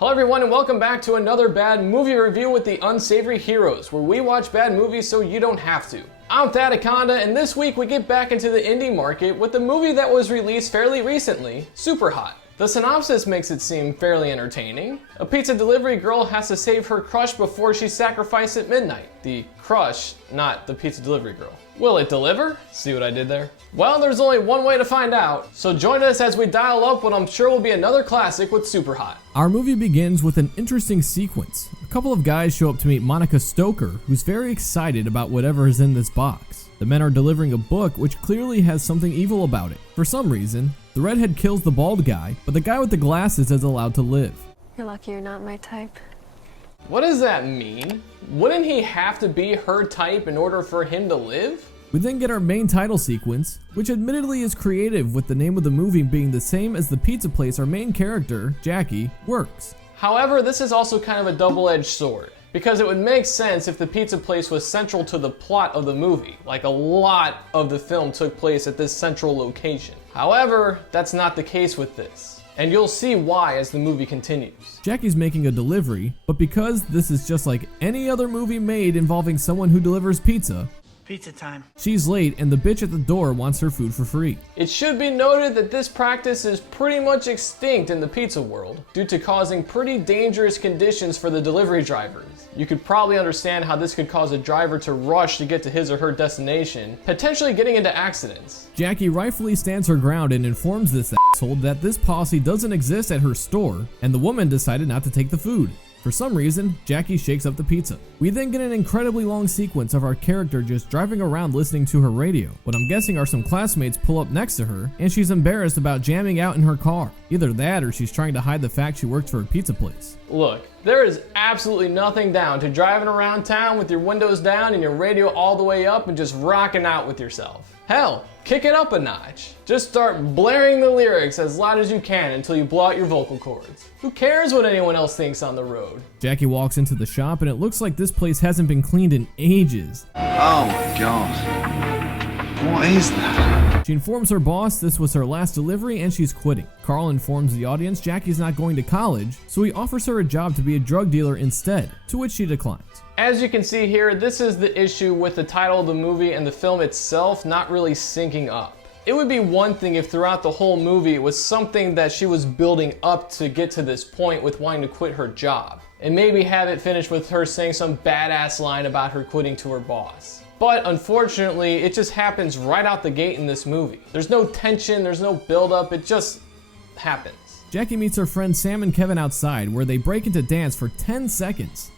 Hello everyone and welcome back to another bad movie review with the Unsavory Heroes, where we watch bad movie review with the Unsavory Heroes, where we watch bad movies so you don't have to. I'm Thadaconda, and this week we get back into the indie market with a movie that was released fairly recently, Superhot. The synopsis makes it seem fairly entertaining. A pizza delivery girl has to save her crush before she's sacrificed at midnight. The crush, not the pizza delivery girl. Will it deliver? See what I did there? Well, there's only one way to find out, so join us as we dial up what I'm sure will be another classic with Superhot. Our movie begins with an interesting sequence. A couple of guys show up to meet Monica Stoker, who's very excited about whatever is in this box. The men are delivering a book which clearly has something evil about it. For some reason, the redhead kills the bald guy, but the guy with the glasses is allowed to live. You're lucky you're not my type. What does that mean? Wouldn't he have to be her type in order for him to live? We then get our main title sequence, which admittedly is creative with the name of the movie being the same as the pizza place our main character, Jackie, works. However, this is also kind of a double-edged sword, because it would make sense if the pizza place was central to the plot of the movie, like a lot of the film took place at this central location. However, that's not the case with this, and you'll see why as the movie continues. Jackie's making a delivery, but because this is just like any other movie made involving someone who delivers pizza, pizza time. She's late and the bitch at the door wants her food for free. It should be noted that this practice is pretty much extinct in the pizza world due to causing pretty dangerous conditions for the delivery drivers. You could probably understand how this could cause a driver to rush to get to his or her destination, potentially getting into accidents. Jackie rightfully stands her ground and informs this asshole that this policy doesn't exist at her store, and the woman decided not to take the food. For some reason, Jackie shakes up the pizza. We then get an incredibly long sequence of our character just driving around listening to her radio. What I'm guessing are some classmates pull up next to her, and she's embarrassed about jamming out in her car. Either that or she's trying to hide the fact she works for a pizza place. Look, there is absolutely nothing down to driving around town with your windows down and your radio all the way up and just rocking out with yourself. Hell, kick it up a notch. Just start blaring the lyrics as loud as you can until you blow out your vocal cords. Who cares what anyone else thinks on the road? Jackie walks into the shop and it looks like this place hasn't been cleaned in ages. Oh my god. What is that? She informs her boss this was her last delivery and she's quitting. Carl informs the audience Jackie's not going to college, so he offers her a job to be a drug dealer instead, to which she declines. As you can see here, this is the issue with the title of the movie and the film itself not really syncing up. It would be one thing if throughout the whole movie it was something that she was building up to get to this point with wanting to quit her job, and maybe have it finish with her saying some badass line about her quitting to her boss. But unfortunately, it just happens right out the gate in this movie. There's no tension, there's no build-up, it just happens. Jackie meets her friends Sam and Kevin outside, where they break into dance for 10 seconds.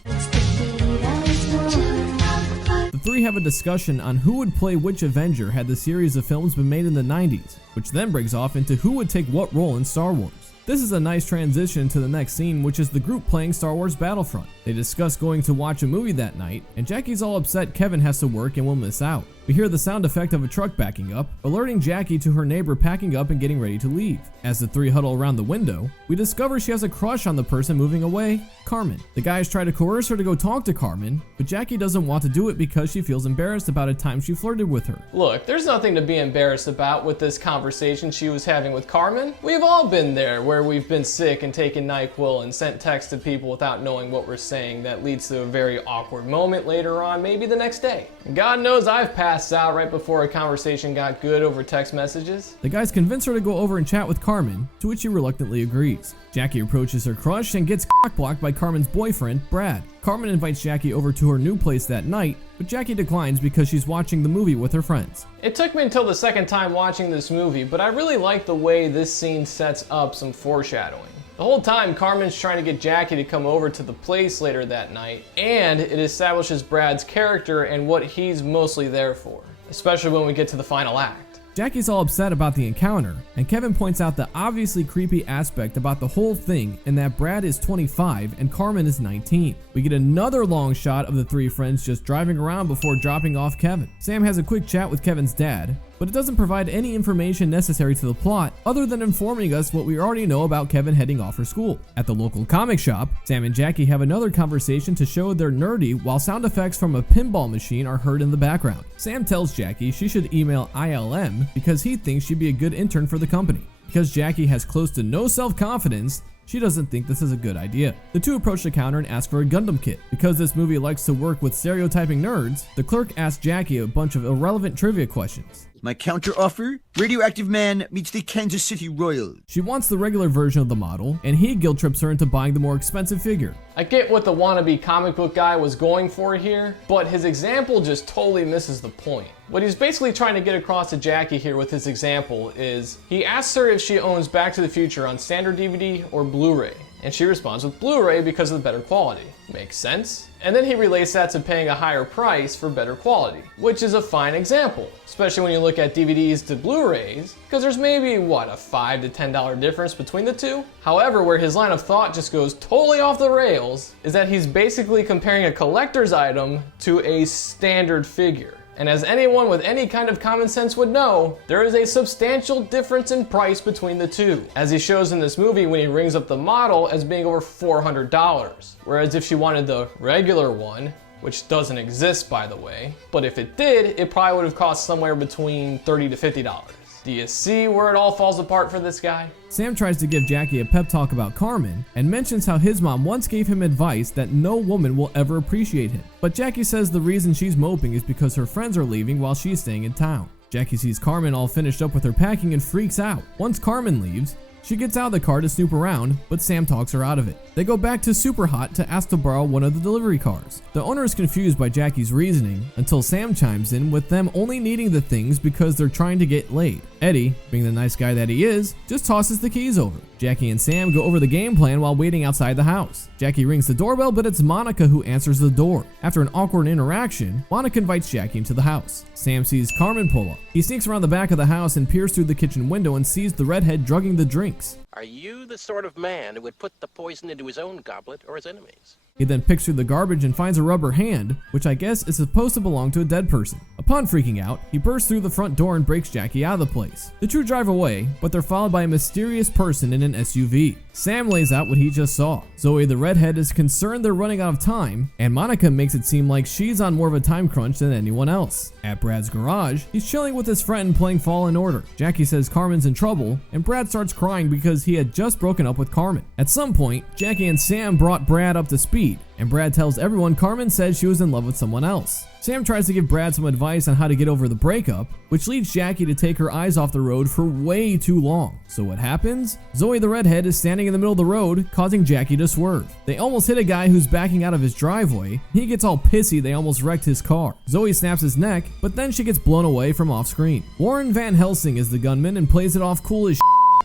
The three have a discussion on who would play which Avenger had the series of films been made in the 90s, which then breaks off into who would take what role in Star Wars. This is a nice transition to the next scene, which is the group playing Star Wars Battlefront. They discuss going to watch a movie that night, and Jackie's all upset Kevin has to work and will miss out. We hear the sound effect of a truck backing up, alerting Jackie to her neighbor packing up and getting ready to leave. As the three huddle around the window, we discover she has a crush on the person moving away, Carmen. The guys try to coerce her to go talk to Carmen, but Jackie doesn't want to do it because she feels embarrassed about a time she flirted with her. Look, there's nothing to be embarrassed about with this conversation she was having with Carmen. We've all been there where we've been sick and taken NyQuil and sent texts to people without knowing what we're saying that leads to a very awkward moment later on, maybe the next day. God knows I've passed out right before a conversation got good over text messages. The guys convince her to go over and chat with Carmen, to which she reluctantly agrees. Jackie approaches her crush and gets cock-blocked by Carmen's boyfriend, Brad. Carmen invites Jackie over to her new place that night, but Jackie declines because she's watching the movie with her friends. It took me until the second time watching this movie, but I really like the way this scene sets up some foreshadowing. The whole time, Carmen's trying to get Jackie to come over to the place later that night, and it establishes Brad's character and what he's mostly there for, especially when we get to the final act. Jackie's all upset about the encounter, and Kevin points out the obviously creepy aspect about the whole thing in that Brad is 25 and Carmen is 19. We get another long shot of the three friends just driving around before dropping off Kevin. Sam has a quick chat with Kevin's dad, but it doesn't provide any information necessary to the plot other than informing us what we already know about Kevin heading off for school. At the local comic shop, Sam and Jackie have another conversation to show they're nerdy while sound effects from a pinball machine are heard in the background. Sam tells Jackie she should email ILM because he thinks she'd be a good intern for the company. Because Jackie has close to no self-confidence, She doesn't think this is a good idea. The two approach the counter and ask for a Gundam kit. Because this movie likes to work with stereotyping nerds, the clerk asks Jackie a bunch of irrelevant trivia questions. My counter offer? Radioactive Man meets the Kansas City Royals. She wants the regular version of the model, and he guilt trips her into buying the more expensive figure. I get what the wannabe comic book guy was going for here, but his example just totally misses the point. What he's basically trying to get across to Jackie here with his example is, he asks her if she owns Back to the Future on standard DVD or Blu-ray, and she responds with Blu-ray because of the better quality. Makes sense. And then he relates that to paying a higher price for better quality, which is a fine example, especially when you look at DVDs to Blu-rays, because there's maybe, what, a $5 to $10 difference between the two? However, where his line of thought just goes totally off the rails is that he's basically comparing a collector's item to a standard figure. And as anyone with any kind of common sense would know, there is a substantial difference in price between the two, as he shows in this movie when he rings up the model as being over $400. Whereas if she wanted the regular one, which doesn't exist by the way, but if it did, it probably would have cost somewhere between $30 to $50. Do you see where it all falls apart for this guy? Sam tries to give Jackie a pep talk about Carmen and mentions how his mom once gave him advice that no woman will ever appreciate him. But Jackie says the reason she's moping is because her friends are leaving while she's staying in town. Jackie sees Carmen all finished up with her packing and freaks out. Once Carmen leaves, she gets out of the car to snoop around, but Sam talks her out of it. They go back to Superhot to ask to borrow one of the delivery cars. The owner is confused by Jackie's reasoning until Sam chimes in with them only needing the things because they're trying to get laid. Eddie, being the nice guy that he is, just tosses the keys over. Jackie and Sam go over the game plan while waiting outside the house. Jackie rings the doorbell, but it's Monica who answers the door. After an awkward interaction, Monica invites Jackie into the house. Sam sees Carmen pull up. He sneaks around the back of the house and peers through the kitchen window and sees the redhead drugging the drinks. Are you the sort of man who would put the poison into his own goblet or his enemies? He then picks through the garbage and finds a rubber hand, which I guess is supposed to belong to a dead person. Upon freaking out, he bursts through the front door and breaks Jackie out of the place. The two drive away, but they're followed by a mysterious person in an SUV. Sam lays out what he just saw. Zoe the redhead is concerned they're running out of time, and Monica makes it seem like she's on more of a time crunch than anyone else. At Brad's garage, he's chilling with his friend playing Fallen Order. Jackie says Carmen's in trouble, and Brad starts crying because he had just broken up with Carmen. At some point, Jackie and Sam brought Brad up to speed, and Brad tells everyone Carmen said she was in love with someone else. Sam tries to give Brad some advice on how to get over the breakup, which leads Jackie to take her eyes off the road for way too long. So what happens? Zoe the redhead is standing in the middle of the road, causing Jackie to swerve. They almost hit a guy who's backing out of his driveway. He gets all pissy they almost wrecked his car. Zoe snaps his neck, but then she gets blown away from off screen. Warren Van Helsing is the gunman and plays it off cool as shit.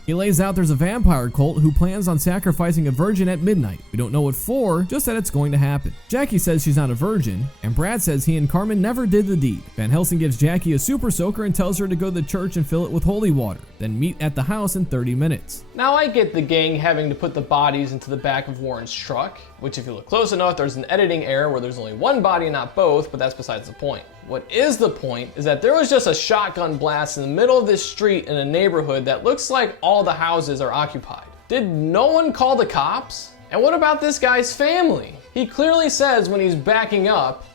He lays out there's a vampire cult who plans on sacrificing a virgin at midnight. We don't know what for, just that it's going to happen. Jackie says she's not a virgin, and Brad says he and Carmen never did the deed. Van Helsing gives Jackie a super soaker and tells her to go to the church and fill it with holy water, then meet at the house in 30 minutes. Now I get the gang having to put the bodies into the back of Warren's truck, which if you look close enough, there's an editing error where there's only one body, not both, but that's besides the point. What is the point is that there was just a shotgun blast in the middle of this street in a neighborhood that looks like all the houses are occupied. Did no one call the cops? And what about this guy's family? He clearly says when he's backing up,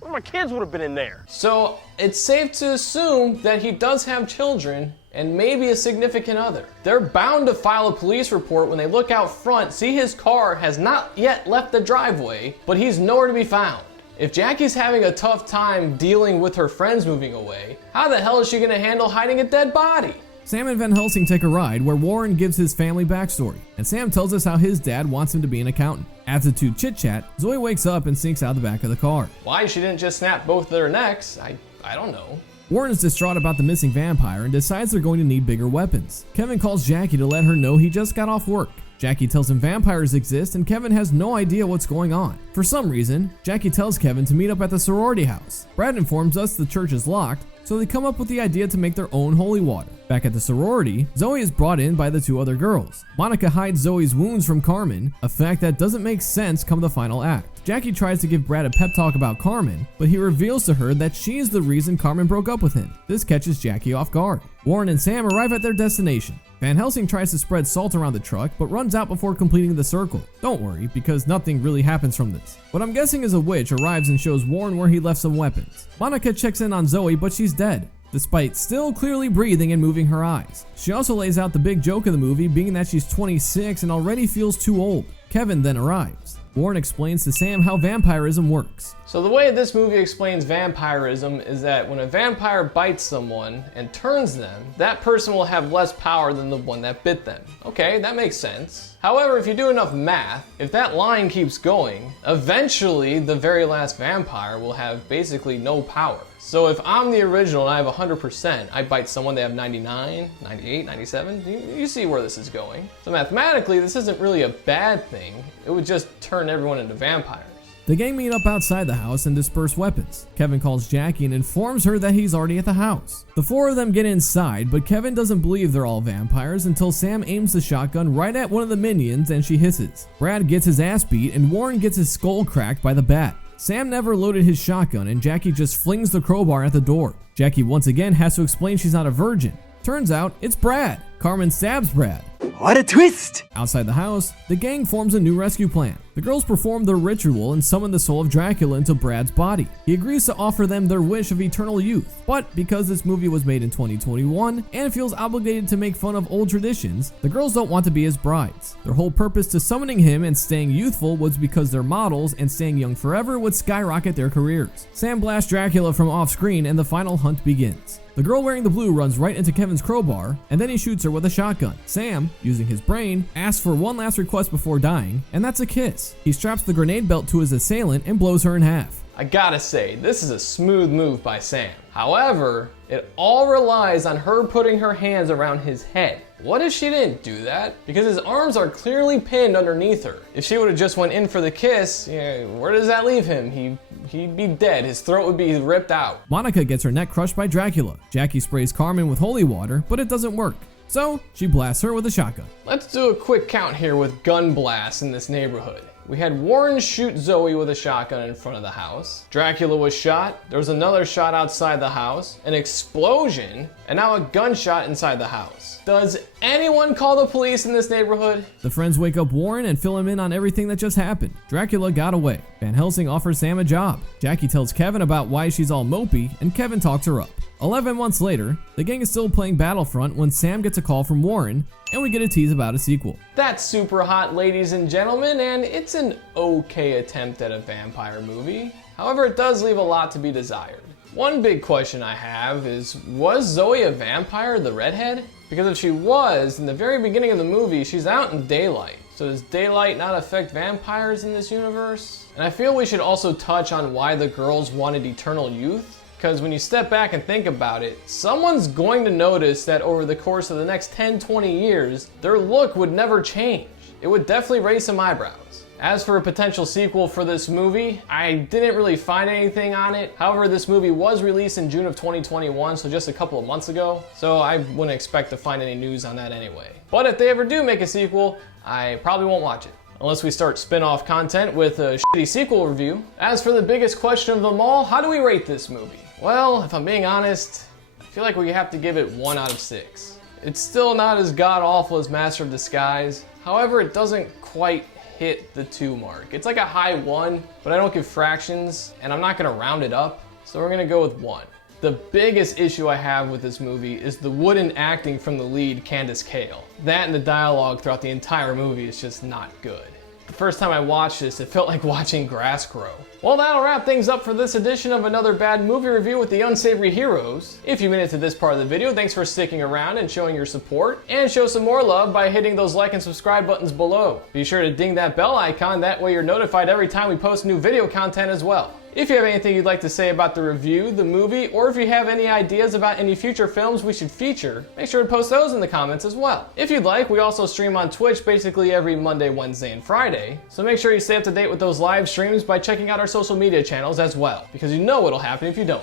Well, my kids would have been in there. so it's safe to assume that he does have children and maybe a significant other. They're bound to file a police report when they look out front, see his car has not yet left the driveway, but he's nowhere to be found. If Jackie's having a tough time dealing with her friends moving away, how the hell is she gonna handle hiding a dead body? Sam and Van Helsing take a ride where Warren gives his family backstory, and Sam tells us how his dad wants him to be an accountant. After the two chit-chat, Zoe wakes up and sneaks out the back of the car. Why she didn't just snap both of their necks, I don't know. Warren is distraught about the missing vampire and decides they're going to need bigger weapons. Kevin calls Jackie to let her know he just got off work. Jackie tells him vampires exist and Kevin has no idea what's going on. For some reason, Jackie tells Kevin to meet up at the sorority house. Brad informs us the church is locked, so they come up with the idea to make their own holy water. Back at the sorority, Zoe is brought in by the two other girls. Monica hides Zoe's wounds from Carmen, a fact that doesn't make sense come the final act. Jackie tries to give Brad a pep talk about Carmen, but he reveals to her that she's the reason Carmen broke up with him. This catches Jackie off guard. Warren and Sam arrive at their destination. Van Helsing tries to spread salt around the truck, but runs out before completing the circle. Don't worry, because nothing really happens from this. What I'm guessing is a witch arrives and shows Warren where he left some weapons. Monica checks in on Zoe, but she's dead. despite still clearly breathing and moving her eyes. She also lays out the big joke of the movie being that she's 26 and already feels too old. Kevin then arrives. Warren explains to Sam how vampirism works. So the way this movie explains vampirism is that when a vampire bites someone and turns them, that person will have less power than the one that bit them. Okay, that makes sense. However, if you do enough math, if that line keeps going, eventually the very last vampire will have basically no power. So if I'm the original and I have 100%, I bite someone, they have 99, 98, 97, you see where this is going. So mathematically, this isn't really a bad thing. It would just turn everyone into vampires. The gang meet up outside the house and disperse weapons. Kevin calls Jackie and informs her that he's already at the house. The four of them get inside, but Kevin doesn't believe they're all vampires until Sam aims the shotgun right at one of the minions and she hisses. Brad gets his ass beat and Warren gets his skull cracked by the bat. Sam never loaded his shotgun and Jackie just flings the crowbar at the door. Jackie once again has to explain she's not a virgin. Turns out it's Brad. Carmen stabs Brad. What a twist! Outside the house, the gang forms a new rescue plan. The girls perform their ritual and summon the soul of Dracula into Brad's body. He agrees to offer them their wish of eternal youth, but because this movie was made in 2021 and feels obligated to make fun of old traditions, the girls don't want to be his brides. Their whole purpose to summoning him and staying youthful was because they're models and staying young forever would skyrocket their careers. Sam blasts Dracula from off screen and the final hunt begins. The girl wearing the blue runs right into Kevin's crowbar, and then he shoots her with a shotgun. Sam, using his brain, asks for one last request before dying, and that's a kiss. He straps the grenade belt to his assailant and blows her in half. I gotta say, this is a smooth move by Sam. However, it all relies on her putting her hands around his head. What if she didn't do that? Because his arms are clearly pinned underneath her. If she would have just went in for the kiss, where does that leave him? He'd be dead. His throat would be ripped out. Monica gets her neck crushed by Dracula. Jackie sprays Carmen with holy water, but it doesn't work. So she blasts her with a shotgun. Let's do a quick count here with gun blasts in this neighborhood. We had Warren shoot Zoe with a shotgun in front of the house. Dracula was shot. There was another shot outside the house, an explosion, and now a gunshot inside the house. Does anyone call the police in this neighborhood? The friends wake up Warren and fill him in on everything that just happened. Dracula got away. Van Helsing offers Sam a job. Jackie tells Kevin about why she's all mopey, and Kevin talks her up. 11 months later, the gang is still playing Battlefront when Sam gets a call from Warren, and we get a tease about a sequel. That's Superhot, ladies and gentlemen, and it's an okay attempt at a vampire movie. However, it does leave a lot to be desired. One big question I have is, was Zoe a vampire, the redhead? Because if she was, in the very beginning of the movie, she's out in daylight. So does daylight not affect vampires in this universe? And I feel we should also touch on why the girls wanted eternal youth. Because when you step back and think about it, someone's going to notice that over the course of the next 10-20 years, their look would never change. It would definitely raise some eyebrows. As for a potential sequel for this movie, I didn't really find anything on it. However, this movie was released in June of 2021, so just a couple of months ago, so I wouldn't expect to find any news on that anyway. But if they ever do make a sequel, I probably won't watch it. Unless we start spin-off content with a shitty sequel review. As for the biggest question of them all, how do we rate this movie? Well, if I'm being honest, I feel like we have to give it 1 out of 6. It's still not as god-awful as Master of Disguise. However, it doesn't quite hit the 2 mark. It's like a high 1, but I don't give fractions, and I'm not gonna round it up, so we're gonna go with 1. The biggest issue I have with this movie is the wooden acting from the lead, Candace Cale. That and the dialogue throughout the entire movie is just not good. The first time I watched this, it felt like watching grass grow. Well, that'll wrap things up for this edition of another bad movie review with the Unsavory Heroes. If you made it to this part of the video, thanks for sticking around and showing your support. And show some more love by hitting those like and subscribe buttons below. Be sure to ding that bell icon, that way you're notified every time we post new video content as well. If you have anything you'd like to say about the review, the movie, or if you have any ideas about any future films we should feature, make sure to post those in the comments as well. If you'd like, we also stream on Twitch basically every Monday, Wednesday, and Friday, so make sure you stay up to date with those live streams by checking out our social media channels as well, because you know what'll happen if you don't.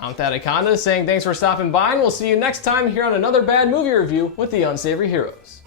I'm Thadaconda saying thanks for stopping by, and we'll see you next time here on another bad movie review with the Unsavory Heroes.